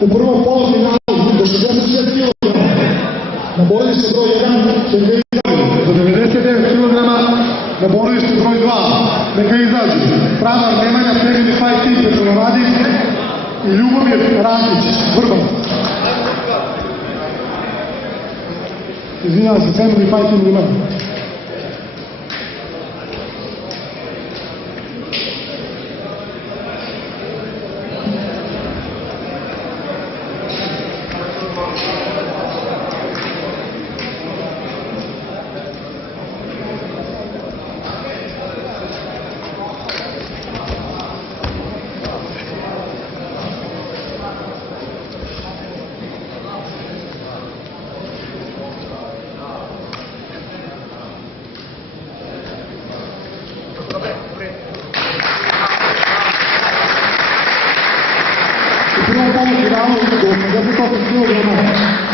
u prvom polufinalu do 66 kg. Na borilištu broj 1 Sergej Zagin. Do 99 kg na borilištu broj 2 neka izađu Pravar Nemanja, Family Fight Team Petrovaradin i Ljubomir Rantić, Vrban. Izvinjavam se, Family Fight Team Vrban.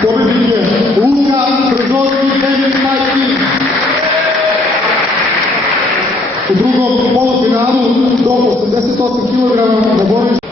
Pobednik je Luka Brzovski, Family Fight Team. U drugom polufinalu do 88 kg na borilištu.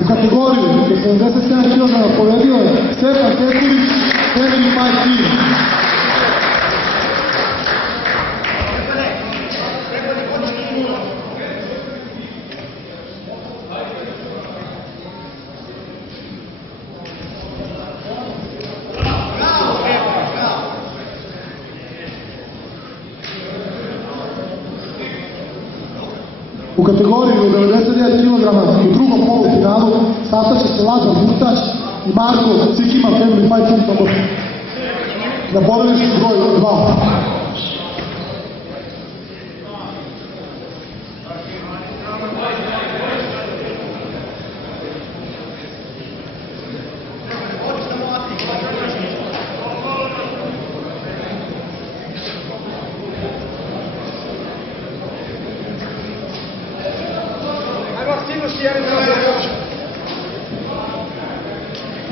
U kategoriju 77 kg pobedio je Stefan Sekulić, Family Fight Team. U kategoriji do 99 kg u drugom polufinalu sastaće se Lazar Murtać i Marko Cikima, Family Fight Team Sombor. Na borilištu broj 2.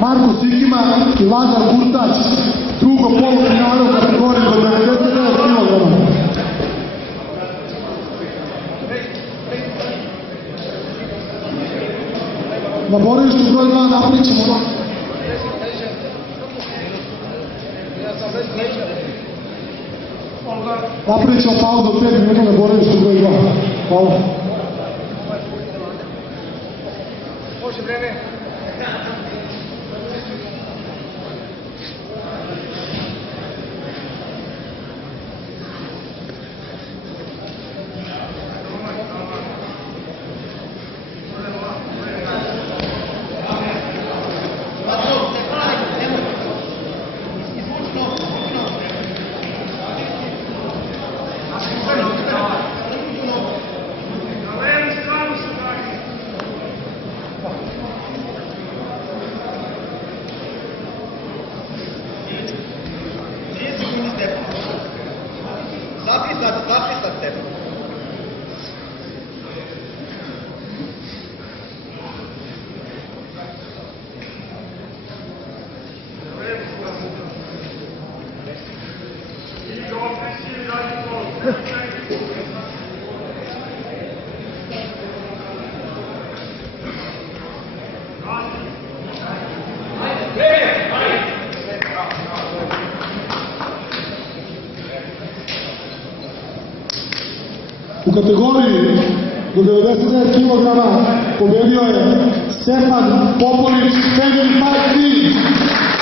Marko Sikima i Lazar Kurtać, drugo polufinale u kategoriji do 99 kg. Na borilištu broj 2 napričamo. Napričamo pauzu od 5 minuta na borilištu broj 2. Hvala. Može vreme. Zapisat. U kategoriji do 99 kg pobedio je Stefan Popović, 75 kg.